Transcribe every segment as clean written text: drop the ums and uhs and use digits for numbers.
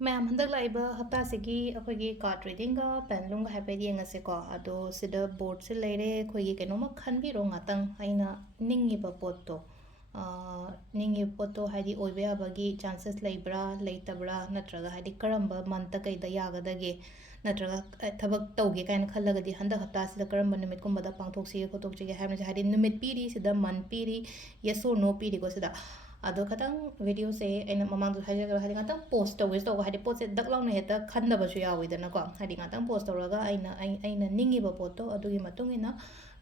ma'am हंदक Laiba हफ्ता सेगी अखोगी card reading का पेनलुंग हाइपेड येंगसेको अदो सिदा बोर्ड से लेरे अखोगी केनोमा खनबिरो ngатꯪ आइना निंगिबा पोतो निंगी पोतो हाइदि ओइबे याबगी chances Lebra लेतब्रा नत्रगा हाइदि Karamba month कइदा यागदगे नत्रगा थबक तौगे Kine खल्लगदि हंदक हफ्ता सिदा करंबा नुमित कुंबदा पांगथोक्सिगे खोतोक्सिगे हाइबने हाइदि नुमित पीरी सिदा मंथ पीरी यस और नो पीरी को सिदा अदो खतंग वीडियो से अना ममांग हाइजग हाइदि ngатꯪ पोस्ट तौगे तौगा हाइदि पोस्ट से दक लाउना हेता खन्नबसु याविदना को हाइदि ngатꯪ पोस्ट तौरगा अना निंगिबा पोतो अदुगी मतुंगिना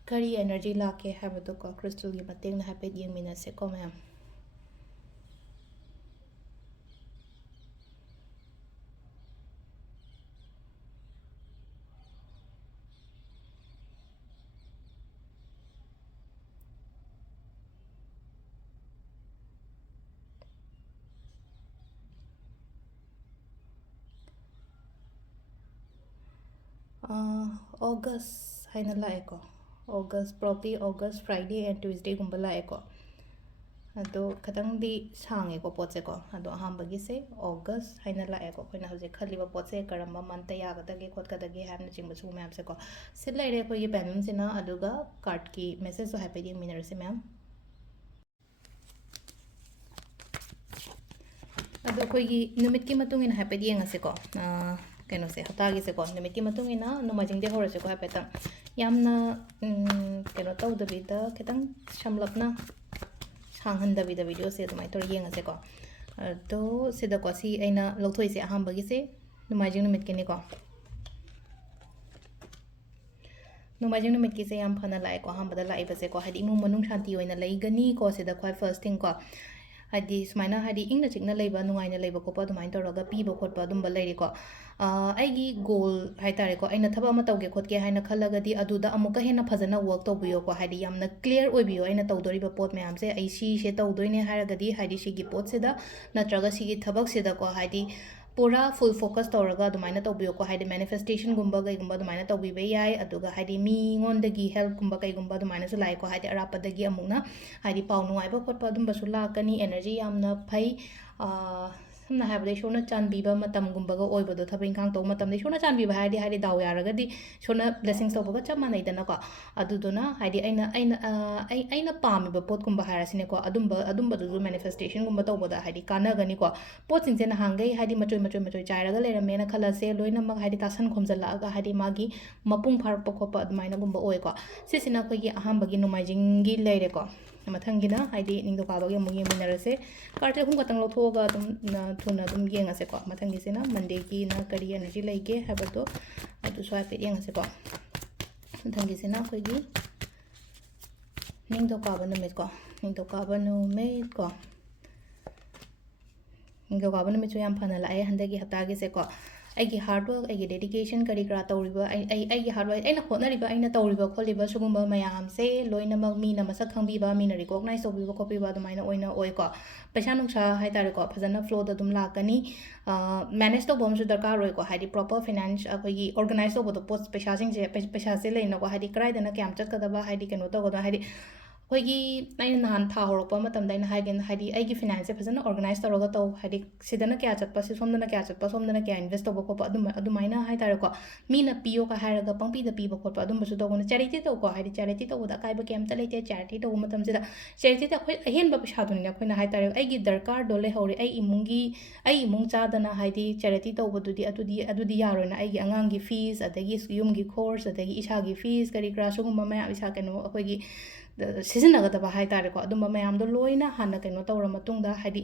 करी एनर्जी लाके हाइबदो को क्रिस्टल की मतेंग हाइपेड येंगमिनसे को मैम अगस्त है लाएको अगस्त प्रॉपी अगस्त फ्राइडे एंड ट्यूसडे गुम लाएको अदो खतंगदी सांगेको पोचेको अदो अहांबगीसे अगस्त है लाएको अखोइना हजे खलिबा पोचे करम मंथ यागदगे खोदगदगे हामना चिंगबसु मैम से को सिल लेरे को ये पैनल सिना अदुगा कार्ड की मैसेज तो हाइपेड येंगमिनरसे मैम अदो अखोइगी नुमित की मतुंग इन हाइपेड येंगसेको कनो से हतागी से को नुमित की मतुंग इना नुमाजिंग दे होरसे को हाइपेतंग यामना कनो तौदबीदा खितंग शमलपना सांहनदबीदा वीडियो से अदुमाय तौर येंगसे को तो सिदा को सी अइना लौथोइसे अहांबगी से नुमाजिंग नुमित केने को नुमाजिंग नुमित की से याम फना लाए को अहांबदा लाइबसे को हाइदि इमुंग मनुंग शांति ओइना लेगनी को सिदा ख्वाइ फर्स्ट थिंग को हाइदि सुमाइना हाइदि इंगना चिकना लेबा नुंगाइना लेबा कोपा अदुमाइन तौरगा पीबा खोटपा अदुम्बा लेरिको आइगी गोल हाइतारेको अइना थबा अमा तौगे खोटके हाइना खल्लगदि अदुदा अमुका हेना फजना वर्क तौबियोको हाइदि यामना क्लियर ओइबियो अइना तौदोरिबा पोट मयामसे अइ सी से तौदोइने हाइरगदि हाइदि सिगी पोटसेदा नत्रगा सिगी थबक सिदाको हाइदि पूरा फुल फोकस तौरगा अदुमाइना तौबियोको हाइदि मैनिफेस्टेशन गुम्बा कइगुम्बा अदुमाइना तौबिबे याय अदुगा हाइदि मीngondagi हेल्प गुम्बा कइगुम्बा अदुमाइना सु लाइको हाइदि अरापदगी अमुना हाइदि पाउ नुंगाइबा खोटपा अदुम्बसु लाकनी एनर्जी यामना फै समना हाइबदे सोना चानबीबा मतमगुम्बगा ओइबदो थबा इंखांग तौ मतमदे सोना चानबीबा हाइदि हाइदि दाव यारगदि सोना ब्लेसिंग्स तौबगा चप मानैदनको अदुदुना हाइदि अइना पामिबा पोटगुम्बा हाइरासिनेको अदुम्बदुजु मैनिफेस्टेशन गुम्बा तौबदा हाइदि कानगनिको पोटसिंगसे नहांगै हाइदि मचोय मचोय मचोय चाइरगा लेरमेना खलसे लोइनमक हाइदि तासन खोमजलागा हाइदि मागी मपुंग फारकपा खोपा अदुमाइना गुम्बा ओइको सिसिना अखोइगी अहांबगी नुमाइजिंगी लेरेको मथंगिना हाइदि निंगदोकाबगी अमुग येंगमिनरसे कार्ड अहुम खतंग लौथोगा अदुम थुना अदुम येंगसेको मथंगिसिना मंडेगी ना करी एनर्जी लेगे हाइबदो अदु स्वाइपेड येंगसेको मथंगिसिना अखोइगी निंगदोकाबा नुमित को निंगदोकाबा नुमित सु याम फना लाए हंदगी हप्तागी से को ꯑꯩꯒꯤ ꯍꯥꯔꯗ ꯋꯥꯔꯛ ꯑꯩꯒꯤ ꯗꯦꯗꯤꯀꯦꯁꯟ ꯀꯔꯤ ꯀꯔꯥ ꯇꯧꯔꯤꯕ ꯑꯩꯒꯤ ꯍꯥꯔꯗ ꯋꯥꯔꯛ ꯑꯩꯅ ꯍꯣꯠꯅꯔꯤꯕ ꯑꯩꯅ ꯇꯧꯔꯤꯕ ꯈꯣꯠꯂꯤꯕ ꯁꯤꯒꯨꯝꯕ ꯃꯌꯥꯝꯁꯦ ꯂꯣꯏꯅꯃꯛ ꯃꯤꯅ ꯃꯁꯛ ꯈꯪꯕꯤꯕ ꯃꯤꯅ ꯔꯤꯀꯣꯒꯅꯥꯏꯖ ꯇꯧꯕꯤꯕ ꯈꯣꯠꯄꯤꯕ ꯑꯗꯨꯃꯥꯏꯅ ꯑꯣꯏꯅ ꯑꯣꯏꯀꯣ ꯄꯩꯁꯥ ꯅꯨꯡꯁꯥ ꯍꯥꯏꯇꯥꯔꯦꯀꯣ ꯐꯖꯅ ꯐ꯭ꯂꯣꯗ ꯑꯗꯨꯝ ꯂꯥꯛꯀꯅꯤ ꯃꯦꯅꯦꯖ ꯇꯧꯕ ꯑꯃꯁꯨ ꯗꯔꯀꯥꯔ ꯑꯣꯏꯀꯣ ꯍꯥꯏꯗꯤ ꯄ꯭ꯔꯣꯄꯔ ꯐꯤꯅꯥꯟꯁ ꯑꯩꯈꯣꯏꯒꯤ ꯑꯣꯔꯒꯅꯥꯏꯖ ꯇꯧꯕꯗꯣ ꯄꯣꯠ ꯄꯩꯁꯥꯁꯤꯡꯁꯦ ꯄꯩꯁꯥꯁꯦ ꯂꯩꯅꯀꯣ ꯍꯥꯏꯗꯤ ꯀꯗꯥꯏꯗꯅ ꯀꯌꯥꯝ ꯆꯠꯀꯗꯕ ꯍꯥꯏꯗꯤ ꯀꯩꯅꯣ ꯇꯧꯒꯗꯕ ꯍꯥꯏꯗꯤ ꯑꯩꯈꯣꯏꯒꯤ ꯑꯩꯅ ꯅꯍꯥꯟ ꯊꯥ ꯍꯧꯔꯛꯄ ꯃꯇꯝꯗ ꯑꯩꯅ ꯍꯥꯏꯒꯦꯅ ꯍꯥꯏꯗꯤ ꯑꯩꯒꯤ ꯐꯤꯅꯥꯟꯁꯁꯦ ꯐꯖꯅ ꯑꯣꯔꯒꯅꯥꯏꯖ ꯇꯧꯔꯒ ꯇꯧ ꯍꯥꯏꯗꯤ ꯁꯤꯗꯅ ꯀꯌꯥ ꯆꯠꯄ ꯁꯣꯝꯗꯅ ꯀꯌꯥ ꯆꯠꯄ ꯁꯣꯝꯗꯅ ꯀꯌꯥ ꯏꯟꯚꯦꯁ ꯇꯧꯕ ꯈꯣꯠꯄ ꯑꯗꯨꯃꯥꯏꯅ ꯍꯥꯏꯇꯥꯔꯦꯀꯣ ꯃꯤꯅ ꯄꯤꯌꯣꯒ ꯍꯥꯏꯔꯒ ꯄꯪꯄꯤꯗ ꯄꯤꯕ ꯈꯣꯠꯄ ꯑꯗꯨꯝꯕꯁꯨ ꯇꯧꯒꯅꯨ ꯆꯦꯔꯤꯇꯤ ꯇꯧꯀꯣ ꯍꯥꯏꯗꯤ ꯆꯦꯔꯤꯇꯤ ꯇꯧꯕꯗ ꯑꯀꯥꯏꯕ ꯀꯩꯝꯇ ꯂꯩꯇꯦ ꯆꯦꯔꯤꯇꯤ ꯇꯧꯕ ꯃꯇꯝꯁꯤꯗ ꯆꯦꯔꯤꯇꯤꯗ ꯑꯩꯈꯣꯏ ꯑꯍꯦꯟꯕ ꯄꯩꯁꯥꯗꯨꯅꯤꯅ ꯑꯩꯈꯣꯏꯅ ꯍꯥꯏꯇꯥꯔꯦ ꯑꯩꯒꯤ ꯗꯔꯀꯥꯔꯗꯣ ꯂꯩꯍꯧꯔꯦ ꯑꯩ ꯏꯃꯨꯡ ꯆꯥꯗꯅ ꯍꯥꯏꯗꯤ ꯆꯦꯔꯤꯇꯤ ꯇꯧꯕꯗꯨꯗꯤ ꯑꯗꯨꯗꯤ ꯌꯥꯔꯣꯏꯅ ꯑꯩꯒꯤ ꯑꯉꯥꯡꯒꯤ ꯐꯤꯁ ꯑꯗꯒꯤ ꯌꯨꯝꯒꯤ ꯈꯣꯔꯁ ꯑꯗꯒꯤ ꯏꯁꯥꯒꯤ ꯐꯤꯁ ꯀꯔꯤ ꯀꯔꯥ ꯁꯤꯒꯨꯝꯕ ꯃꯌꯥꯝ ꯏꯁꯥ ꯀꯩꯅꯣ ꯑꯩꯈꯣꯏꯒꯤ ꯁꯤꯖꯤꯟꯅꯒꯗꯕ ꯍꯥꯏꯇꯥꯔꯦꯀꯣ ꯑꯗꯨꯝꯕ ꯃꯌꯥꯝꯗꯣ ꯂꯣꯏꯅ ꯍꯥꯟꯅ ꯀꯩꯅꯣ ꯇꯧꯔ ꯃꯇꯨꯡꯗ ꯍꯥꯏꯗꯤ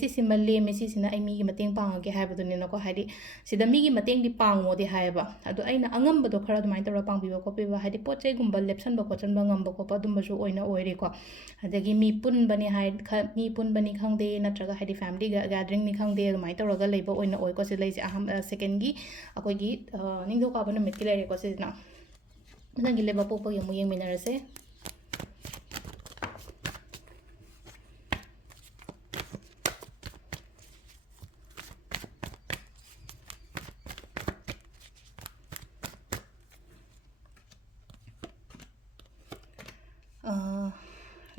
ꯁꯤꯁꯤꯃ ꯂꯦꯝꯃꯦ ꯁꯤꯁꯤꯅ ꯑꯩ ꯃꯤꯒꯤ ꯃꯇꯦꯡ ꯄꯥꯡꯉꯒꯦ ꯍꯥꯏꯕꯗꯨꯅꯤꯅꯀꯣ ꯍꯥꯏꯗꯤ ꯁꯤꯗ ꯃꯤꯒꯤ ꯃꯇꯦꯡꯗꯤ ꯄꯥꯡꯉꯣꯗꯤ ꯍꯥꯏꯌꯦꯕ ꯑꯗꯣ ꯑꯩꯅ ꯑꯉꯝꯕꯗꯣ ꯈꯔ ꯑꯗꯨꯃꯥꯏꯅ ꯇꯧꯔ ꯄꯥꯡꯕꯤꯕ ꯈꯣꯠꯄꯤꯕ ꯍꯥꯏꯗꯤ ꯄꯣꯠ ꯆꯩꯒꯨꯝꯕ ꯂꯦꯞꯁꯟꯕ ꯈꯣꯠꯆꯟꯕ ꯉꯝꯕ ꯈꯣꯠꯄ ꯑꯗꯨꯝꯕꯁꯨ ꯑꯣꯏꯔꯦꯀꯣ ꯑꯗꯒꯤ ꯃꯤ ꯄꯨꯟꯕꯅꯤ ꯃꯤ ꯄꯨꯟꯕꯅꯤ ꯈꯪꯗꯦ ꯅꯠꯇ꯭ꯔꯒ ꯍꯥꯏꯗꯤ ꯐꯦꯃꯤꯂꯤ ꯒꯦꯗꯔꯤꯡꯅꯤ ꯈꯪꯗꯦ ꯑꯗꯨꯃꯥꯏꯅ ꯇꯧꯔꯒ ꯂꯩꯕ ꯑꯣꯏꯀꯣ ꯁꯤ ꯂꯩꯁꯦ ꯁꯦꯀꯦꯟꯒꯤ ꯑꯩꯈꯣꯏꯒꯤ ꯅꯤꯡꯊꯧꯀꯥꯕ ꯅꯨꯃꯤꯠꯀꯤ ꯂꯩꯔꯦꯀꯣ ꯁꯤꯁꯤꯅ ꯃꯊꯪꯒꯤ ꯂꯩꯕꯥꯛ ꯄꯣꯛꯄꯒꯤ ꯑꯃꯨꯛ ꯌꯦꯡꯃꯤꯟꯅꯔꯁꯦ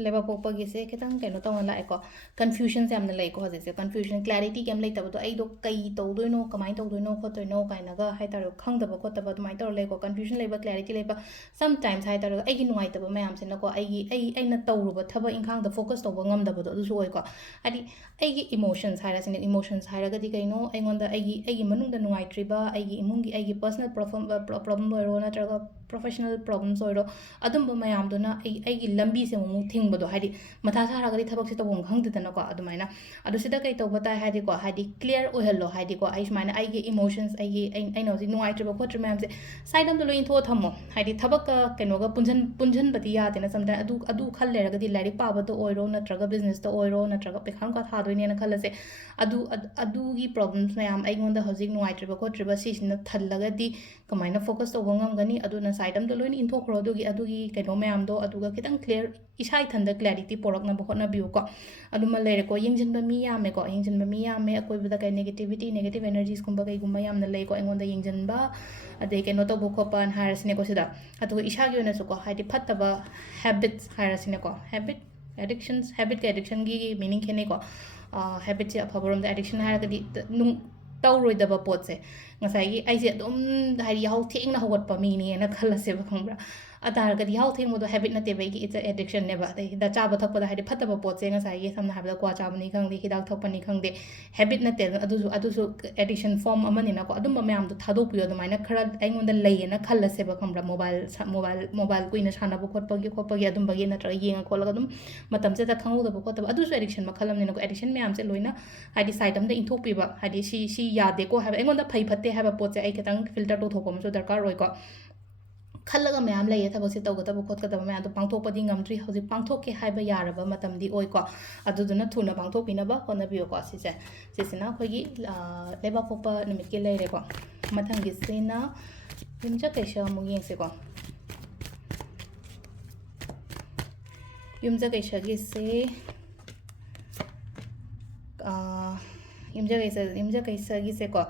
ꯂꯩꯕꯥꯛ ꯄꯣꯛꯄꯒꯤꯁꯦ ꯈꯤꯇꯪ ꯀꯩꯅꯣ ꯇꯧꯅ ꯂꯥꯛꯑꯦꯀꯣ ꯀꯟꯐ꯭ꯌꯨಷꯟꯁꯦ ꯌꯥꯝꯅ ꯂꯩꯀꯣ ꯍꯧꯖꯤꯛꯁꯦ ꯀꯟꯐ꯭ꯌꯨಷꯟ ꯀ꯭ꯂꯦꯔꯤꯇꯤ ꯀꯩꯝ ꯂꯩꯇꯕꯗꯣ ꯑꯩꯗꯣ ꯀꯩ ꯇꯧꯗꯣꯏꯅꯣ ꯀꯃꯥꯏꯅ ꯇꯧꯗꯣꯏꯅꯣ ꯈꯣꯠꯇꯣꯏꯅꯣ ꯀꯥꯏꯅꯒ ꯍꯥꯏꯇꯥꯔꯦ ꯈꯪꯗꯕ ꯈꯣꯠꯇꯕ ꯑꯗꯨꯃꯥꯏꯅ ꯇꯧꯔ ꯂꯩꯀꯣ ꯀꯟꯐ꯭ꯌꯨಷꯟ ꯂꯩꯕ ꯀ꯭ꯂꯦꯔꯤꯇꯤ ꯂꯩꯕ ꯁꯝꯇꯥꯏꯝꯁ ꯍꯥꯏꯇꯥꯔꯦ ꯑꯩꯒꯤ ꯅꯨꯡꯉꯥꯏꯇꯕ ꯃꯌꯥꯝꯁꯤꯅꯀꯣ ꯑꯩꯅ ꯇꯧꯔꯨꯕ ꯊꯕꯛ ꯏꯪꯈꯥꯡꯗ ꯐꯣꯀꯁ ꯇꯧꯕ ꯉꯝꯗꯕꯗꯣ ꯑꯗꯨꯁꯨ ꯑꯣꯏꯀꯣ ꯍꯥꯏꯗꯤ ꯑꯩꯒꯤ ꯏꯃꯣꯁꯟꯁ ꯍꯥꯏꯔꯁꯤꯅꯦ ꯏꯃꯣꯁꯟꯁ ꯍꯥꯏꯔꯒꯗꯤ ꯀꯩꯅꯣ ꯑꯩꯉꯣꯟꯗ ꯑꯩꯒꯤ ꯃꯅꯨꯡꯗ ꯅꯨꯡꯉꯥꯏꯇ꯭ꯔꯤꯕ ꯑꯩꯒꯤ ꯏꯃꯨꯡꯒꯤ ꯑꯩꯒꯤ ꯄꯔꯁꯣꯅꯦꯜ ꯄ꯭ꯔꯣꯕ꯭ꯂꯝ ꯑꯣꯏꯔꯣ ꯅꯠꯇ꯭ꯔꯒ ꯄ꯭ꯔꯣꯐꯦꯁꯅꯦꯜ ꯄ꯭ꯔꯣꯕ꯭ꯂꯝꯁ ꯑꯣꯏꯔꯣ ꯑꯗꯨꯝꯕ ꯃꯌꯥꯝꯗꯨꯅ ꯑꯩꯒꯤ ꯂꯝꯕꯤꯁꯦ ꯑꯃꯨꯛ ꯊꯤꯡꯕꯗꯣ ꯍꯥꯏꯗꯤ ꯃꯊꯥ ꯁꯥꯔꯒꯗꯤ ꯊꯕꯛꯁꯦ ꯇꯧꯐꯝ ꯈꯪꯗꯦꯗꯅꯀꯣ ꯑꯗꯨꯃꯥꯏꯅ ꯑꯗꯣ ꯁꯤꯗ ꯀꯩ ꯇꯧꯕ ꯇꯥꯏ ꯍꯥꯏꯗꯤꯀꯣ ꯍꯥꯏꯗꯤ ꯀ꯭ꯂꯤꯌꯔ ꯑꯣꯏꯍꯜꯂꯣ ꯍꯥꯏꯗꯤꯀꯣ ꯑꯩ ꯁꯨꯃꯥꯏꯅ ꯑꯩꯒꯤ ꯏꯃꯣꯁꯟꯁ ꯑꯩꯅ ꯍꯧꯖꯤꯛ ꯅꯨꯡꯉꯥꯏꯇ꯭ꯔꯤꯕ ꯈꯣꯠꯇ꯭ꯔꯤꯕ ꯃꯌꯥꯝꯁꯦ ꯁꯥꯏꯠ ꯑꯝꯗ ꯂꯣꯏ ꯏꯟꯊꯣꯛꯑ ꯊꯝꯃꯣ ꯍꯥꯏꯗꯤ ꯊꯕꯛꯀ ꯀꯩꯅꯣꯒ ꯄꯨꯟꯁꯤꯟꯕꯗꯤ ꯌꯥꯗꯦꯅ ꯁꯝꯇꯥꯏꯝ ꯑꯗꯨ ꯈꯜ ꯂꯩꯔꯒꯗꯤ ꯂꯥꯏꯔꯤꯛ ꯄꯥꯕꯗ ꯑꯣꯏꯔో ꯅꯠꯇ꯭ꯔꯒ ꯕꯤꯖꯤꯅꯦꯁꯇ ꯑꯣꯏꯔꯣ ꯅꯠꯇ꯭ꯔꯒ ꯄꯩꯈꯥ ꯅꯨꯡꯈꯥ ꯊꯥꯗꯣꯏꯅꯦꯅ ꯈꯜꯂꯁꯦ ꯑꯗꯨꯒꯤ ꯄ꯭ꯔꯣꯕ꯭ꯂꯦꯝꯁ ꯃꯌꯥꯝ ꯑꯩꯉꯣꯟꯗ ꯍꯧꯖꯤꯛ ꯅꯨꯡꯉꯥꯏꯇ꯭ꯔꯤꯕ ꯈꯣꯠꯇ꯭ꯔꯤꯕ ꯁꯤꯁꯤꯅ ꯊꯜꯂꯒꯗꯤ ꯀꯃꯥꯏꯅ ꯐꯣꯀꯁ ꯇꯧꯕ ꯉꯝꯒꯅꯤ ꯑꯗꯨꯅ ꯁꯥꯏꯠ ꯑꯝꯗ ꯂꯣꯏꯅ ꯏꯟꯊꯣꯛꯈ꯭ꯔో ꯑꯗꯨꯒꯤ ꯀꯩꯅꯣ ꯃꯌꯥꯝꯗꯣ ꯑꯗꯨꯒ ꯈꯤꯇꯪ ꯀ꯭ꯂꯤꯌꯔ ꯏꯁꯥ ꯏꯊꯟꯗ ꯀ꯭ꯂꯦꯔꯤꯇꯤ ꯄꯣꯔꯛꯅꯕ ꯍꯣꯠꯅꯕꯤꯌꯨꯀꯣ ꯑꯗꯨꯃ ꯂꯩꯔꯦꯀꯣ ꯌꯦꯡꯁꯤꯟꯕ ꯃꯤ ꯌꯥꯝꯃꯦꯀꯣ ꯌꯦꯡꯁꯤꯟꯕ ꯃꯤ ꯌꯥꯝꯃꯦ ꯑꯀꯣꯏꯕꯗ ꯀꯩ ꯅꯦꯒꯦꯇꯤꯞ ꯑꯦꯅꯔꯖꯤꯁꯀꯨꯝꯕ ꯀꯩꯒꯨꯝꯕ ꯌꯥꯝꯅ ꯂꯩꯀꯣ ꯑꯩꯉꯣꯟꯗ ꯌꯦꯡꯁꯤꯟꯕ ꯑꯗꯩ ꯀꯩꯅꯣ ꯇꯧꯕ ꯈꯣꯠꯄꯅ ꯍꯥꯏꯔꯁꯤꯅꯦꯀꯣ ꯁꯤꯗ ꯑꯗꯨꯒ ꯏꯁꯥꯒꯤ ꯑꯣꯏꯅꯁꯨꯀꯣ ꯍꯥꯏꯗꯤ ꯐꯠꯇꯕ ꯍꯦꯕꯤꯠꯁ ꯍꯥꯏꯔꯁꯤꯅꯦꯀꯣ ꯍꯦꯕꯤꯠꯀ ꯑꯦꯗꯤꯛꯁꯟꯒꯤ ꯃꯤꯅꯤꯡ ꯈꯦꯠꯅꯩꯀꯣ ꯍꯦꯕꯤꯠꯁꯦ ꯑꯐꯕꯔꯣꯝꯗ ꯑꯦꯗꯤꯛꯁꯟ ꯍꯥꯏꯔꯒꯗꯤ ꯇꯧꯔꯣꯏꯗꯕ ꯄꯣꯠꯁꯦ ꯉꯁꯥꯏꯒꯤ ꯑꯩꯁꯦ ꯑꯗꯨꯝ ꯍꯥꯏꯗꯤ ꯌꯥꯍꯧ ꯊꯦꯡꯅ ꯍꯧꯒꯠꯄ ꯃꯤꯅꯦꯅ ꯈꯜꯂꯁꯦꯕ ꯈꯪꯕ꯭ꯔꯥ ꯑꯇꯥꯔꯒꯗꯤ ꯌꯥꯍꯧ ꯊꯦꯡꯕꯗꯣ ꯍꯦꯕꯤꯠ ꯅꯠꯇꯦꯕ ꯑꯩꯒꯤ ꯏꯠꯁ ꯑꯦꯗꯤꯛꯁꯟꯅꯦꯕ ꯑꯗꯩ ꯆꯥꯕ ꯊꯛꯄꯗ ꯍꯥꯏꯗꯤ ꯐꯠꯇꯕ ꯄꯣꯠꯁꯦ ꯉꯁꯥꯏꯒꯤ ꯁꯝꯅ ꯍꯥꯏꯔꯕꯗ ꯀ꯭ꯋꯥ ꯆꯥꯕꯅꯤ ꯈꯪꯗꯦ ꯍꯤꯗꯥꯛ ꯊꯛꯄꯅꯤ ꯈꯪꯗꯦ ꯍꯦꯕꯤꯠ ꯅꯠꯇꯦ ꯑꯗꯨꯁꯨ ꯑꯦꯗꯤꯛꯁꯟ ꯐꯣꯔꯝ ꯑꯃꯅꯤꯅꯀꯣ ꯑꯗꯨꯝꯕ ꯃꯌꯥꯝꯗꯣ ꯊꯥꯗꯣꯛꯄꯤꯌꯣ ꯑꯗꯨꯃꯥꯏꯅ ꯈꯔ ꯑꯩꯉꯣꯟꯗ ꯂꯩꯌꯦꯅ ꯈꯜꯂꯁꯦꯕ ꯈꯪꯕ꯭ꯔꯥ ꯃꯣꯕꯥꯏꯜ ꯀꯨꯏꯅ ꯁꯥꯟꯅꯕ ꯈꯣꯠꯄꯒꯤ ꯑꯗꯨꯝꯕꯒꯤ ꯅꯠꯇ꯭ꯔꯒ ꯌꯦꯡꯉ ꯈꯣꯠꯂꯒ ꯑꯗꯨꯝ ꯃꯇꯝꯁꯤꯗ ꯈꯪꯍꯧꯗꯕ ꯈꯣꯠꯇꯕ ꯑꯗꯨꯁꯨ ꯑꯦꯗꯤꯛꯁꯟ ꯃꯈꯜ ꯑꯃꯅꯤꯅꯀꯣ ꯑꯦꯗꯤꯛꯁꯟ ꯃꯌꯥꯝꯁꯦ ꯂꯣꯏꯅ ꯍꯥꯏꯗꯤ ꯁꯥꯏꯠ ꯑꯝꯗ ꯏꯟꯊꯣꯛꯄꯤꯕ ꯍꯥꯏꯗꯤ ꯁꯤ ꯌꯥꯗꯦꯀꯣ ꯍꯥꯏꯕ ꯑꯩꯉꯣꯟꯗ ꯐꯩ ꯐꯠꯇꯦ ꯍꯥꯏꯕ ꯄꯣꯠꯁꯦ ꯑꯩ ꯈꯤꯇꯪ ꯐꯤꯜꯇꯔ ꯇꯧꯊꯣꯛꯄ ꯑꯃꯁꯨ ꯗꯔꯀꯥꯔ ꯑꯣꯏꯀꯣ ꯈꯜꯂꯒ ꯃꯌꯥꯝ ꯂꯩꯌꯦ ꯊꯕꯛꯁꯦ ꯇꯧꯒꯗꯕ ꯈꯣꯠꯀꯗꯕ ꯃꯌꯥꯝꯗꯣ ꯄꯥꯡꯊꯣꯛꯄꯗꯤ ꯉꯝꯗ꯭ꯔꯤ ꯍꯧꯖꯤꯛ ꯄꯥꯡꯊꯣꯛꯀꯦ ꯍꯥꯏꯕ ꯌꯥꯔꯕ ꯃꯇꯝꯗꯤ ꯑꯣꯏꯀꯣ ꯑꯗꯨꯗꯨꯅ ꯊꯨꯅ ꯄꯥꯡꯊꯣꯛꯄꯤꯅꯕ ꯍꯣꯠꯅꯕꯤꯌꯨꯀꯣ ꯁꯤꯁꯤꯅ ꯑꯩꯈꯣꯏꯒꯤ ꯂꯩꯕꯥꯛꯄꯣꯛꯄ ꯅꯨꯃꯤꯠꯀꯤ ꯂꯩꯔꯦꯀꯣ ꯃꯊꯪꯒꯤꯁꯤꯅ ꯌꯨꯝꯖꯀꯩꯁ ꯑꯃꯨꯛ ꯌꯦꯡꯁꯤꯀꯣ ꯌꯨꯝꯖꯀꯩꯁꯒꯤꯁꯦ ꯌꯨꯝꯖꯀꯩꯁꯒꯤꯁꯦꯀꯣ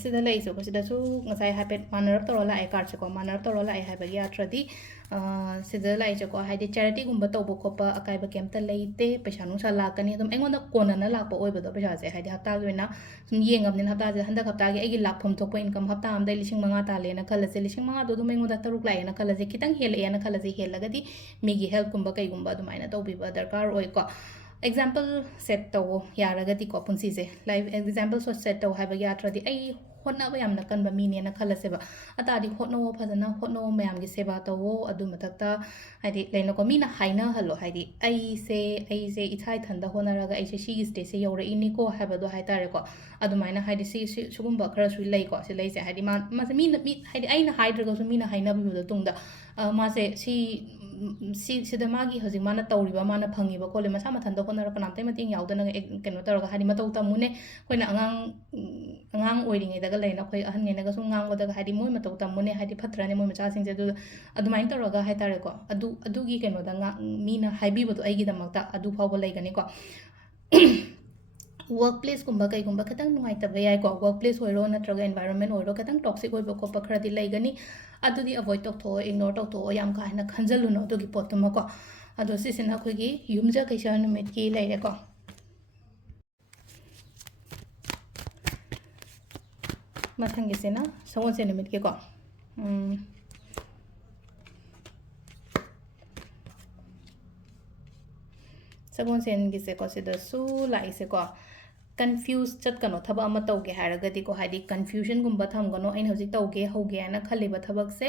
ꯁꯤꯗ ꯂꯩꯁꯦꯀꯣ ꯁꯤꯗꯁꯨ ꯉꯁꯥꯏ ꯍꯥꯏꯐꯦꯠ ꯃꯥꯟꯅꯔꯞ ꯇꯧꯔ ꯂꯥꯛꯑꯦ ꯀꯥꯔꯠꯁꯦꯀꯣ ꯃꯥꯟꯅꯔꯞ ꯇꯧꯔ ꯂꯥꯛꯑꯦ ꯍꯥꯏꯕꯒꯤ ꯑꯔꯊ꯭ꯔꯗꯤ ꯁꯤꯗ ꯂꯥꯛꯏꯁꯦꯀꯣ ꯍꯥꯏꯗꯤ ꯆꯦꯔꯤꯇꯤꯒꯨꯝꯕ ꯇꯧꯕ ꯈꯣꯠꯄ ꯑꯀꯥꯏꯕ ꯀꯩꯝꯇ ꯂꯩꯇꯦ ꯄꯩꯁꯥ ꯅꯨꯡꯁꯥ ꯂꯥꯛꯀꯅꯤ ꯑꯗꯨꯝ ꯑꯩꯉꯣꯟꯗ ꯀꯣꯟꯅꯅ ꯂꯥꯛꯄ ꯑꯣꯏꯕꯗꯣ ꯄꯩꯁꯥꯁꯦ ꯍꯥꯏꯗꯤ ꯍꯞꯇꯥꯒꯤ ꯑꯣꯏꯅ ꯁꯨꯝ ꯌꯦꯡꯉꯕꯅꯤꯅ ꯍꯞꯇꯥꯁꯦ ꯍꯟꯗꯛ ꯍꯞꯇꯥꯒꯤ ꯑꯩꯒꯤ ꯂꯥꯛꯐꯝ ꯊꯣꯛꯄ ꯏꯟꯀꯝ ꯍꯞꯇꯥ ꯑꯃꯗꯩ 5,000 ꯇꯥꯜꯂꯦꯅ ꯈꯜꯂꯁꯦ 5,000ꯗꯣ ꯑꯗꯨꯝ ꯑꯩꯉꯣꯟꯗ 3 ꯂꯥꯛꯑꯦꯅ ꯈꯜꯂꯁꯦ ꯈꯤꯇꯪ ꯍꯦꯜꯂꯛꯑꯦꯅ ꯈꯜꯂꯁꯦ ꯍꯦꯜꯂꯒꯗꯤ ꯃꯤꯒꯤ ꯍꯦꯜꯞꯀꯨꯝꯕ ꯀꯩꯒꯨꯝꯕ ꯑꯗꯨꯃꯥꯏꯅ ꯇꯧꯕꯤꯕ ꯗꯔꯀꯥꯔ ꯑꯣꯏꯀꯣ ꯑꯦꯛꯖꯥꯝꯄꯜ ꯁꯦꯠ ꯇꯧꯋꯣ ꯌꯥꯔꯒꯗꯤꯀꯣ ꯄꯨꯟꯁꯤꯁꯦ ꯑꯦꯛꯖꯥꯝꯄꯜ ꯁꯦꯠ ꯇꯧ ꯍꯥꯏꯕꯒꯤ ꯑꯔꯊ꯭ꯔꯗꯤ ꯑꯩ ꯍꯣꯠꯅꯕ ꯌꯥꯝꯅ ꯀꯟꯕ ꯃꯤꯅꯦꯅ ꯈꯜꯂꯁꯦꯕ ꯑꯇꯥꯔꯗꯤ ꯍꯣꯠꯅꯋꯣ ꯐꯖꯅ ꯍꯣꯠꯅꯋꯣ ꯃꯌꯥꯝꯒꯤ ꯁꯦꯕꯥ ꯇꯧꯋꯣ ꯑꯗꯨ ꯃꯊꯛꯇ ꯍꯥꯏꯗꯤ ꯂꯩꯅꯀꯣ ꯃꯤꯅ ꯍꯥꯏꯅꯍꯜꯂꯣ ꯍꯥꯏꯗꯤ ꯑꯩꯁꯦ ꯏꯁꯥ ꯏꯊꯟꯗ ꯍꯣꯠꯅꯔꯒ ꯑꯩꯁꯦ ꯁꯤꯒꯤ ꯁ꯭ꯇꯦꯖꯁꯦ ꯌꯧꯔꯛꯏꯅꯤꯀꯣ ꯍꯥꯏꯕꯗꯣ ꯍꯥꯏꯇꯥꯔꯦꯀꯣ ꯑꯗꯨꯃꯥꯏꯅ ꯍꯥꯏꯗꯤ ꯁꯤꯒꯨꯝꯕ ꯈꯔꯁꯨ ꯂꯩꯀꯣ ꯁꯤ ꯂꯩꯁꯦ ꯍꯥꯏꯗꯤ ꯃꯥꯁꯦ ꯍꯥꯏꯗꯤ ꯑꯩꯅ ꯍꯥꯏꯗ꯭ꯔꯒꯁꯨ ꯃꯤꯅ ꯍꯥꯏꯅꯕꯤꯕꯗꯣ ꯇꯨꯡꯗ ꯃꯥꯁꯦ ꯁꯤꯗ ꯃꯥꯒꯤ ꯍꯧꯖꯤꯛ ꯃꯥꯅ ꯇꯧꯔꯤꯕ ꯃꯥꯅ ꯐꯪꯉꯤꯕ ꯈꯣꯠꯂꯤ ꯃꯁꯥ ꯃꯊꯟꯇ ꯍꯣꯠꯅꯔꯒ ꯀꯅꯥꯝꯇꯩ ꯃꯇꯦꯡ ꯌꯥꯎꯗꯅ ꯀꯩꯅꯣ ꯇꯧꯔꯒ ꯍꯥꯏꯗꯤ ꯃꯇꯧ ꯇꯝꯃꯨꯅꯦ ꯑꯩꯈꯣꯏꯅ ꯑꯉꯥꯡ ꯑꯣꯏꯔꯤꯉꯩꯗꯒ ꯂꯩꯅ ꯑꯩꯈꯣꯏ ꯑꯍꯟꯉꯩꯅꯒ ꯁꯨꯝ ꯉꯥꯡꯕꯗꯒ ꯍꯥꯏꯗꯤ ꯃꯣꯏ ꯃꯇꯧ ꯇꯝꯃꯨꯅꯦ ꯍꯥꯏꯗꯤ ꯐꯠꯇ꯭ꯔꯅꯦ ꯃꯣꯏ ꯃꯆꯥꯁꯤꯡꯁꯦ ꯑꯗꯨꯃꯥꯏꯅ ꯇꯧꯔꯒ ꯍꯥꯏꯇꯥꯔꯦꯀꯣ ꯑꯗꯨꯒꯤ ꯀꯩꯅꯣꯗ ꯃꯤꯅ ꯍꯥꯏꯕꯤꯕꯗꯣ ꯑꯩꯒꯤꯗꯃꯛꯇ ꯑꯗꯨ ꯐꯥꯎꯕ ꯂꯩꯒꯅꯤꯀꯣ ꯋꯔꯛ ꯄ꯭ꯂꯦꯁꯀꯨꯝꯕ ꯀꯩꯒꯨꯝꯕ ꯈꯤꯇꯪ ꯅꯨꯡꯉꯥꯏꯇꯕ ꯌꯥꯏꯀꯣ ꯋꯔꯛ ꯄ꯭ꯂꯦꯁ ꯑꯣꯏꯔꯣ ꯅꯠꯇ꯭ꯔꯒ ꯑꯦꯟꯚꯥꯏꯔꯣꯟꯃꯦꯟ ꯑꯣꯏꯔꯣ ꯈꯤꯇꯪ ꯇꯣꯛꯁꯤꯛ ꯑꯣꯏꯕ ꯈꯣꯠꯄ ꯈꯔꯗꯤ ꯂꯩꯒꯅꯤ ꯑꯗꯨꯗꯤ ꯑꯦꯚꯣꯏꯗ ꯇꯧꯊꯣꯛꯑꯣ ꯏꯒꯅꯣꯔ ꯇꯧꯊꯣꯛꯑꯣ ꯌꯥꯝ ꯀꯥ ꯍꯦꯟꯅ ꯈꯟꯖꯜꯂꯨꯅꯣ ꯑꯗꯨꯒꯤ ꯄꯣꯠꯇꯨꯃꯀꯣ ꯑꯗꯣ ꯁꯤꯁꯤꯅ ꯑꯩꯈꯣꯏꯒꯤ ꯌꯨꯝꯖꯀꯩꯁ ꯅꯨꯃꯤꯠꯀꯤ ꯂꯩꯔꯦꯀꯣ ꯃꯊꯪꯒꯤꯁꯤꯅ ꯁꯒꯣꯜꯁꯦꯟ ꯅꯨꯃꯤꯠꯀꯤꯀꯣ ꯁꯒꯣꯜꯁꯦꯟꯒꯤꯁꯦꯀꯣ ꯁꯤꯗꯁꯨ ꯂꯥꯛꯏꯁꯦꯀꯣ ꯀꯟꯐ꯭ꯌꯨꯁ ꯆꯠꯀꯅꯣ ꯊꯕꯛ ꯑꯃ ꯇꯧꯒꯦ ꯍꯥꯏꯔꯒꯗꯤꯀꯣ ꯍꯥꯏꯗꯤ ꯀꯟꯐ꯭ꯌꯨꯖꯟꯒꯨꯝꯕ ꯊꯝꯒꯅꯣ ꯑꯩꯅ ꯍꯧꯖꯤꯛ ꯇꯧꯒꯦ ꯍꯧꯒꯦ ꯍꯥꯏꯅ ꯈꯜꯂꯤꯕ ꯊꯕꯛꯁꯦ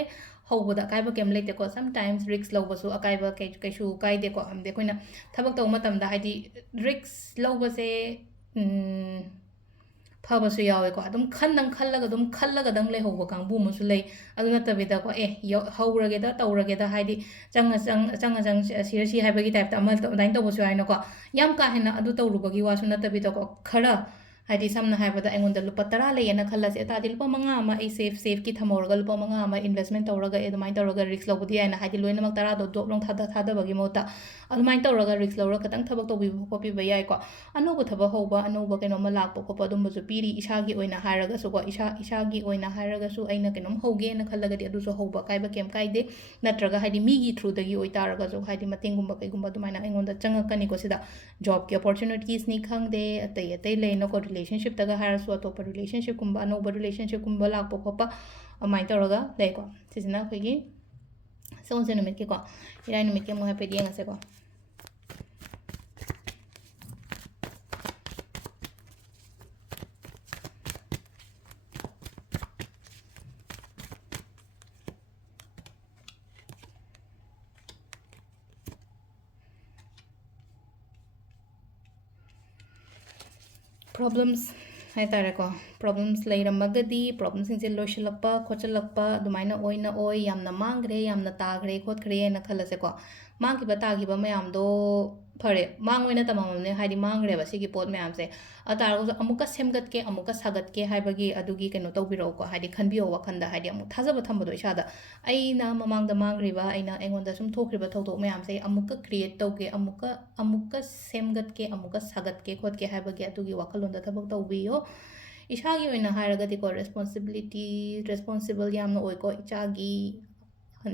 ꯍꯧꯕꯗ ꯑꯀꯥꯏꯕ ꯀꯩꯝ ꯂꯩꯇꯦꯀꯣ ꯁꯝꯇꯥꯏꯝꯁ ꯔꯤꯛꯁ ꯂꯧꯕꯁꯨ ꯑꯀꯥꯏꯕ ꯀꯩꯁꯨ ꯀꯥꯏꯗꯦꯀꯣ ꯍꯥꯏꯕꯗꯤ ꯑꯩꯈꯣꯏꯅ ꯊꯕꯛ ꯇꯧꯕ ꯃꯇꯝꯗ ꯍꯥꯏꯗꯤ ꯔꯤꯛꯁ ꯂꯧꯕꯁꯦ ꯐꯕꯁꯨ ꯌꯥꯎꯋꯦꯀꯣ ꯑꯗꯨꯝ ꯈꯜꯂꯒꯗꯪ ꯂꯩꯍꯧꯕ ꯀꯥꯡꯕꯨ ꯑꯃꯁꯨ ꯂꯩ ꯑꯗꯨ ꯅꯠꯇꯕꯤꯗꯀꯣ ꯍꯧꯔꯒꯦꯗ ꯇꯧꯔꯒꯦꯗ ꯍꯥꯏꯗꯤ ꯁꯤꯔ ꯁꯤ ꯍꯥꯏꯕꯒꯤ ꯇꯥꯏꯞꯇ ꯑꯗꯨꯃꯥꯏꯅ ꯇꯧꯕꯁꯨ ꯌꯥꯏꯅꯀꯣ ꯌꯥꯝ ꯀꯥ ꯍꯦꯟꯅ ꯑꯗꯨ ꯇꯧꯔꯨꯕꯒꯤ ꯋꯥꯁꯨ ꯅꯠꯇꯕꯤꯗꯀꯣ ꯈꯔ ꯍꯥꯏꯗꯤ ꯁꯝꯅ ꯍꯥꯏꯔꯕꯗ ꯑꯩꯉꯣꯟꯗ ꯂꯨꯄꯥ 10 ꯂꯩꯌꯦꯅ ꯈꯜꯂꯁꯦ ꯑꯇꯥꯔꯗꯤ ꯂꯨꯄꯥ 5 ꯑꯃ ꯑꯩ ꯁꯦꯐꯀꯤ ꯊꯝꯍꯧꯔꯒ ꯂꯨꯄꯥ 5 ꯑꯃ ꯏꯟꯚꯦꯁꯠꯃꯦꯟ ꯇꯧꯔꯒ ꯑꯗꯨꯃꯥꯏꯅ ꯇꯧꯔꯒ ꯔꯤꯛꯁ ꯂꯧꯕꯗꯤ ꯌꯥꯏꯅ ꯍꯥꯏꯗꯤ ꯂꯣꯏꯅꯃꯛ 10ꯗꯣ ꯗꯣꯞ ꯂꯥꯎ ꯊꯥꯗꯕꯒꯤ ꯃꯍꯨꯠꯇ ꯑꯗꯨꯃꯥꯏꯅ ꯇꯧꯔꯒ ꯔꯤꯛꯁ ꯂꯧꯔꯒ ꯈꯤꯇꯪ ꯊꯕꯛ ꯇꯧꯕꯤꯕ ꯈꯣꯠꯄꯤꯕ ꯌꯥꯏꯀꯣ ꯑꯅꯧꯕ ꯊꯕꯛ ꯍꯧꯕ ꯑꯅꯧꯕ ꯀꯩꯅꯣꯝꯃ ꯂꯥꯛꯄ ꯈꯣꯠꯄ ꯑꯗꯨꯝꯕꯁꯨ ꯄꯤꯔꯤ ꯏꯁꯥꯒꯤ ꯑꯣꯏꯅ ꯍꯥꯏꯔꯒꯁꯨꯀꯣ ꯏꯁꯥꯒꯤ ꯑꯣꯏꯅ ꯍꯥꯏꯔꯒꯁꯨ ꯑꯩꯅ ꯀꯩꯅꯣꯝ ꯍꯧꯒꯦꯅ ꯈꯜꯂꯒꯗꯤ ꯑꯗꯨꯁꯨ ꯍꯧꯕ ꯀꯥꯏꯕ ꯀꯩꯝ ꯀꯥꯏꯗꯦ ꯅꯠꯇ꯭ꯔꯒ ꯍꯥꯏꯗꯤ ꯃꯤꯒꯤ ꯊ꯭ꯔꯨꯗꯒꯤ ꯑꯣꯏꯇꯥꯔꯒꯁꯨ ꯍꯥꯏꯗꯤ ꯃꯇꯦꯡꯒꯨꯝꯕ ꯀꯩꯒꯨꯝꯕ ꯑꯗꯨꯃꯥꯏꯅ ꯑꯩꯉꯣꯟꯗ ꯆꯪꯉꯛꯀꯅꯤꯀꯣ ꯁꯤꯗ ꯖꯣꯕꯀꯤ ꯑꯣꯄꯣꯔꯆꯨꯅꯤꯇꯤꯁꯅꯤ ꯈꯪꯗꯦ ꯑꯇꯩ ꯑꯇꯩ ꯂꯩꯅꯀꯣ ꯔꯤꯂꯦꯁꯟꯁꯤꯞꯇꯒ ꯍꯥꯏꯔꯁꯨ ꯑꯇꯣꯞꯄ ꯔꯤꯂꯦꯁꯟꯁꯤꯞꯀꯨꯝꯕ ꯑꯅꯧꯕ ꯔꯤꯂꯦꯁꯟꯁꯤꯞꯀꯨꯝꯕ ꯂꯥꯛꯄ ꯈꯣꯠꯄ ꯑꯗꯨꯃꯥꯏꯅ ꯇꯧꯔꯒ ꯂꯩꯀꯣ ꯁꯤꯁꯤꯅ ꯑꯩꯈꯣꯏꯒꯤ ꯁꯒꯣꯜꯁꯦꯟ ꯅꯨꯃꯤꯠꯀꯤꯀꯣ ꯏꯔꯥꯏ ꯅꯨꯃꯤꯠꯀꯤ ꯑꯃꯨꯛ ꯍꯥꯏꯐꯦꯠ ꯌꯦꯡꯉꯁꯦꯀꯣ ꯄ꯭ꯔꯣꯕ꯭ꯂꯦꯝꯁ ꯍꯥꯏꯇꯥꯔꯦꯀꯣ ꯄ꯭ꯔꯣꯕ꯭ꯂꯦꯝꯁ ꯂꯩꯔꯝꯃꯒꯗꯤ ꯄ꯭ꯔꯣꯕ꯭ꯂꯦꯝꯁꯤꯡꯁꯦ ꯂꯣꯏꯁꯤꯜꯂꯛꯄ ꯈꯣꯠꯆꯜꯂꯛꯄ ꯑꯗꯨꯃꯥꯏꯅ ꯑꯣꯏ ꯌꯥꯝꯅ ꯃꯥꯡꯈ꯭ꯔꯦ ꯌꯥꯝꯅ ꯇꯥꯈ꯭ꯔꯦ ꯈꯣꯠꯈ꯭ꯔꯦꯅ ꯈꯜꯂꯁꯦꯀꯣ ꯃꯥꯡꯈꯤꯕ ꯇꯥꯈꯤꯕ ꯃꯌꯥꯝꯗꯣ ꯐꯔꯦ ꯃꯥꯡꯉꯣꯏꯅ ꯇꯝꯃꯝꯃꯕꯅꯦ ꯍꯥꯏꯗꯤ ꯃꯥꯡꯈ꯭ꯔꯦꯕ ꯁꯤꯒꯤ ꯄꯣꯠ ꯃꯌꯥꯝꯁꯦ ꯑꯗꯨ ꯇꯥꯔꯒꯁꯨ ꯑꯃꯨꯛꯀ ꯁꯦꯝꯒꯠꯀꯦ ꯑꯃꯨꯛꯀ ꯁꯥꯒꯠꯀꯦ ꯍꯥꯏꯕꯒꯤ ꯑꯗꯨꯒꯤ ꯀꯩꯅꯣ ꯇꯧꯕꯤꯔꯛꯎꯀꯣ ꯍꯥꯏꯗꯤ ꯈꯟꯕꯤꯌꯣ ꯋꯥꯈꯟꯗ ꯍꯥꯏꯗꯤ ꯑꯃꯨꯛ ꯊꯥꯖꯕ ꯊꯝꯕꯗꯣ ꯏꯁꯥꯗ ꯑꯩꯅ ꯃꯃꯥꯡꯗ ꯃꯥꯡꯈ꯭ꯔꯤꯕ ꯑꯩꯉꯣꯟꯗ ꯁꯨꯝ ꯊꯣꯛꯈ꯭ꯔꯤꯕ ꯊꯧꯗꯣꯛ ꯃꯌꯥꯝꯁꯦ ꯑꯃꯨꯛꯀ ꯀ꯭रिꯌꯦꯠ ꯇꯧꯒꯦ ꯑꯃꯨꯛꯀ ꯁꯦꯝꯒꯠꯀꯦ ꯑꯃꯨꯛꯀ ꯁꯥꯒꯠꯀꯦ ꯈꯣꯠꯀꯦ ꯍꯥꯏꯕꯒꯤ ꯑꯗꯨꯒꯤ ꯋꯥꯈꯜꯂꯣꯟꯗ ꯊꯕꯛ ꯇꯧꯕꯤꯌꯣ ꯏꯁꯥꯒꯤ ꯑꯣꯏꯅ ꯍꯥꯏꯔꯒꯗꯤꯀꯣ ꯔꯦꯁꯄꯣꯟꯁꯤꯕꯜ ꯌꯥꯝꯅ ꯑꯣꯏꯀꯣ ꯏꯆꯥꯒꯤ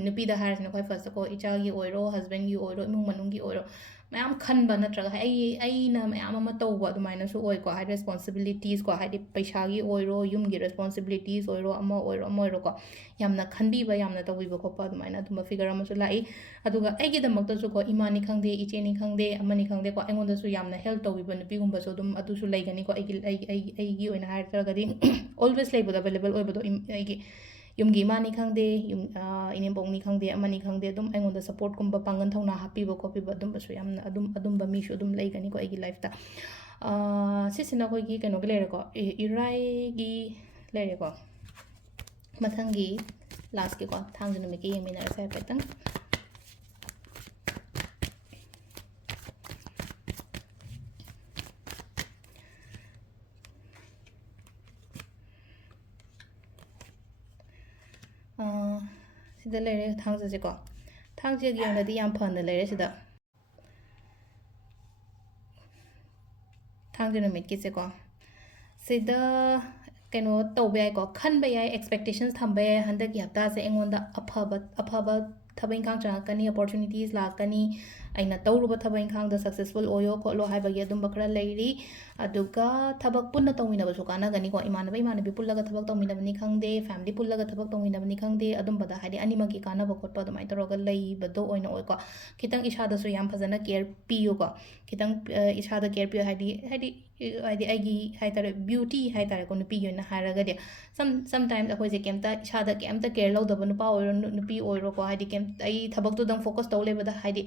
ꯅꯨꯄꯤꯗ ꯍꯥꯏꯔꯤꯁꯤꯅ ꯈ꯭ꯋꯥꯏ ꯐꯥꯔꯁꯇꯀꯣ ꯏꯆꯥꯒꯤ ꯑꯣꯏꯔꯣ ꯍꯁꯕꯦꯟꯒꯤ ꯑꯣꯏꯔꯣ ꯏꯃꯨꯡ ꯃꯅꯨꯡꯒꯤ ꯑꯣꯏꯔꯣ ꯃꯌꯥꯝ ꯈꯟꯕ ꯅꯠꯇ꯭ꯔꯒ ꯑꯩꯅ ꯃꯌꯥꯝ ꯑꯃ ꯇꯧꯕ ꯑꯗꯨꯃꯥꯏꯅꯁꯨ ꯑꯣꯏꯀꯣ ꯍꯥꯏꯗꯤ ꯔꯦꯁꯄꯣꯟꯁꯤꯕꯤꯂꯤꯇꯤꯁꯀꯣ ꯍꯥꯏꯗꯤ ꯄꯩꯁꯥꯒꯤ ꯑꯣꯏꯔꯣ ꯌꯨꯝꯒꯤ ꯔꯦꯁꯄꯣꯟꯁꯤꯕꯤꯂꯤꯇꯤꯁ ꯑꯣꯏꯔꯣ ꯑꯃ ꯑꯣꯏꯔꯣꯀꯣ ꯌꯥꯝꯅ ꯈꯟꯕꯤꯕ ꯌꯥꯝꯅ ꯇꯧꯕꯤꯕ ꯈꯣꯠꯄ ꯑꯗꯨꯃꯥꯏꯅ ꯑꯗꯨꯝꯕ ꯐꯤꯒꯔ ꯑꯃꯁꯨ ꯂꯥꯛꯏ ꯑꯗꯨꯒ ꯑꯩꯒꯤꯗꯃꯛꯇꯁꯨꯀꯣ ꯏꯃꯥꯅꯤ ꯈꯪꯗꯦ ꯏꯆꯦꯅꯤ ꯈꯪꯗꯦ ꯑꯃꯅꯤ ꯈꯪꯗꯦꯀꯣ ꯑꯩꯉꯣꯟꯗꯁꯨ ꯌꯥꯝꯅ ꯍꯦꯜꯞ ꯇꯧꯕꯤꯕ ꯅꯨꯄꯤꯒꯨꯝꯕꯁꯨ ꯑꯗꯨꯝ ꯑꯗꯨꯁꯨ ꯂꯩꯒꯅꯤꯀꯣ ꯑꯩꯒꯤ ꯑꯣꯏꯅ ꯍꯥꯏꯔꯒꯗꯤ ꯑꯣꯜꯋꯦꯁ ꯂꯩꯕꯗꯣ ꯑꯦꯕꯥꯏꯂꯦꯕꯜ ꯑꯣꯏꯕꯗꯣ ꯑꯩꯒꯤ ꯌꯨꯝꯒꯤ ꯏꯃꯥꯅꯤ ꯈꯪꯗꯦ ꯏꯅꯦꯝꯄꯣꯛꯅꯤ ꯈꯪꯗꯦ ꯑꯃꯅꯤ ꯈꯪꯗꯦ ꯑꯗꯨꯝ ꯑꯩꯉꯣꯟꯗ ꯁꯞꯄꯣꯔꯠꯀꯨꯝꯕ ꯄꯥꯡꯒꯟ ꯊꯧꯅꯥ ꯍꯥꯞꯄꯤꯕ ꯈꯣꯠꯄꯤꯕ ꯑꯗꯨꯝꯕꯁꯨ ꯌꯥꯝꯅ ꯑꯗꯨꯝꯕ ꯃꯤꯁꯨ ꯑꯗꯨꯝ ꯂꯩꯒꯅꯤꯀꯣ ꯑꯩꯒꯤ ꯂꯥꯏꯐꯇ ꯁꯤꯁꯤꯅ ꯑꯩꯈꯣꯏꯒꯤ ꯀꯩꯅꯣꯒꯤ ꯂꯩꯔꯦꯀꯣ ꯏꯔꯥꯏꯒꯤ ꯂꯩꯔꯦꯀꯣ ꯃꯊꯪꯒꯤ ꯂꯥꯁꯀꯤꯀꯣ ꯊꯥꯡꯖ ꯅꯨꯃꯤꯠꯀꯤ ꯌꯦꯡꯃꯤꯟꯅꯔꯁꯦ ꯍꯥꯏꯐꯦꯠꯇꯪ ꯁꯤꯗ ꯂꯩꯔꯦ ꯊꯥꯡꯖꯁꯦꯀꯣ ꯊꯥꯡꯖꯒꯤ ꯑꯣꯏꯅꯗꯤ ꯌꯥꯝ ꯐꯅ ꯂꯩꯔꯦ ꯁꯤꯗ ꯊꯥꯡꯖ ꯅꯨꯃꯤꯠꯀꯤꯁꯦꯀꯣ ꯁꯤꯗ ꯀꯩꯅꯣ ꯇꯧꯕ ꯌꯥꯏꯀꯣ ꯈꯟꯕ ꯌꯥꯏ ꯑꯦꯛꯁꯄꯦꯛꯇꯦꯁꯟꯁ ꯊꯝꯕ ꯌꯥꯏ ꯍꯟꯗꯛꯀꯤ ꯍꯞꯇꯥꯁꯦ ꯑꯩꯉꯣꯟꯗ ꯑꯐꯕ ꯊꯕꯛ ꯏꯪꯈꯥꯡ ꯆꯪꯉꯛꯀꯅꯤ ꯑꯣꯄꯣꯔꯆꯨꯅꯤꯇꯤꯁ ꯂꯥꯛꯀꯅꯤ ꯑꯩꯅ ꯇꯧꯔꯨꯕ ꯊꯕꯛ ꯏꯪꯈꯥꯡꯗ ꯁꯛꯁꯦꯁꯐꯨꯜ ꯑꯣꯏꯌꯣ ꯈꯣꯠꯂꯣ ꯍꯥꯏꯕꯒꯤ ꯑꯗꯨꯝꯕ ꯈꯔ ꯂꯩꯔꯤ ꯑꯗꯨꯒ ꯊꯕꯛ ꯄꯨꯟꯅ ꯇꯧꯃꯤꯟꯅꯕꯁꯨ ꯀꯥꯟꯅꯒꯅꯤꯀꯣ ꯏꯃꯥꯟꯅꯕꯤ ꯄꯨꯜꯂꯒ ꯊꯕꯛ ꯇꯧꯃꯤꯟꯅꯕꯅꯤ ꯈꯪꯗꯦ ꯐꯦꯃꯤꯂꯤ ꯄꯨꯜꯂꯒ ꯊꯕꯛ ꯇꯧꯃꯤꯟꯅꯕꯅꯤ ꯈꯪꯗꯦ ꯑꯗꯨꯝꯕꯗ ꯍꯥꯏꯗꯤ ꯑꯅꯤꯃꯛꯀꯤ ꯀꯥꯟꯅꯕ ꯈꯣꯠꯄ ꯑꯗꯨꯃꯥꯏꯅ ꯇꯧꯔꯒ ꯂꯩꯕꯗꯣ ꯑꯣꯏꯅ ꯑꯣꯏꯀꯣ ꯈꯤꯇꯪ ꯏꯁꯥꯗꯁꯨ ꯌꯥꯝ ꯐꯖꯅ ꯀꯦꯌꯔ ꯄꯤꯌꯨꯀꯣ ꯈꯤꯇꯪ ꯏꯁꯥꯗ ꯀꯦꯌꯔ ꯄꯤꯌꯨ ꯍꯥꯏꯗꯤ ꯑꯩꯒꯤ ꯍꯥꯏꯇꯥꯔꯦ ꯕ꯭ꯌꯨꯇꯤ ꯍꯥꯏꯇꯥꯔꯦꯀꯣ ꯅꯨꯄꯤꯒꯤ ꯑꯣꯏꯅ ꯍꯥꯏꯔꯒꯗꯤ ꯁꯝꯇꯥꯏꯝꯁ ꯑꯩꯈꯣꯏꯁꯦ ꯏꯁꯥꯗ ꯀꯩꯝꯇ ꯀꯦꯌꯔ ꯂꯧꯗꯕ ꯅꯨꯄꯥ ꯑꯣꯏꯔꯣ ꯅꯨꯄꯤ ꯑꯣꯏꯔꯣꯀꯣ ꯍꯥꯏꯗꯤ ꯑꯩ ꯊꯕꯛꯇꯨꯗꯪ ꯐꯣꯀꯁ ꯇꯧ ꯂꯩꯕꯗ ꯍꯥꯏꯗꯤ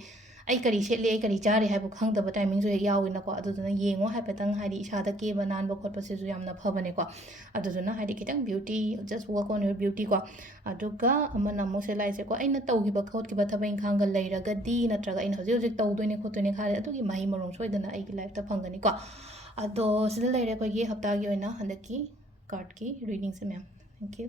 ꯑꯩ ꯀꯔꯤ ꯁꯦꯠꯂꯤ ꯑꯩꯀꯔꯤ ꯆꯥꯔꯤ ꯍꯥꯏꯕ ꯈꯪꯗꯕ ꯇꯥꯏꯃꯤꯡꯁꯨ ꯍꯦꯛ ꯌꯥꯎꯋꯤꯅꯀꯣ ꯑꯗꯨꯗꯨꯅ ꯌꯦꯡꯉꯣ ꯍꯥꯏꯐꯦꯠꯇꯪ ꯍꯥꯏꯗꯤ ꯏꯁꯥꯗ ꯀꯦꯕ ꯅꯥꯟꯕ ꯈꯣꯠꯄꯁꯤꯁꯨ ꯌꯥꯝꯅ ꯐꯕꯅꯦꯀꯣ ꯑꯗꯨꯗꯨꯅ ꯍꯥꯏꯗꯤ ꯈꯤꯇꯪ beauty just work on your beauty ꯀꯣ ꯑꯗꯨꯒ ꯑꯃꯅ ꯑꯃꯨꯛ ꯁꯦꯂꯥꯏꯁꯦꯀꯣ ꯑꯩꯅ ꯇꯧꯈꯤꯕ ꯈꯣꯠꯈꯤꯕ ꯊꯕꯛ ꯏꯪꯈꯥꯡꯒ ꯂꯩꯔꯒꯗꯤ ꯅꯠꯇ꯭ꯔꯒ ꯑꯩꯅ ꯍꯧꯖꯤꯛ ꯇꯧꯗꯣꯏꯅꯦ ꯈꯣꯠꯇꯣꯏꯅꯦ ꯈꯜꯂꯦ ꯑꯗꯨꯒꯤ ꯃꯍꯩ ꯃꯔꯣꯡ ꯁꯣꯏꯗꯅ ꯑꯩꯒꯤ ꯂꯥꯏꯐꯇ ꯐꯪꯒꯅꯤꯀꯣ ꯑꯗꯣ ꯁꯤꯗ ꯂꯩꯔꯦ ꯑꯩꯈꯣꯏꯒꯤ ꯍꯞꯇꯥꯒꯤ ꯑꯣꯏꯅ ꯍꯟꯗꯛꯀꯤ ꯀꯥꯔꯠꯀꯤ ꯔꯤꯗꯤꯡꯁꯦ ꯃꯌꯥꯝ ꯊꯦꯡꯛ ꯌꯨ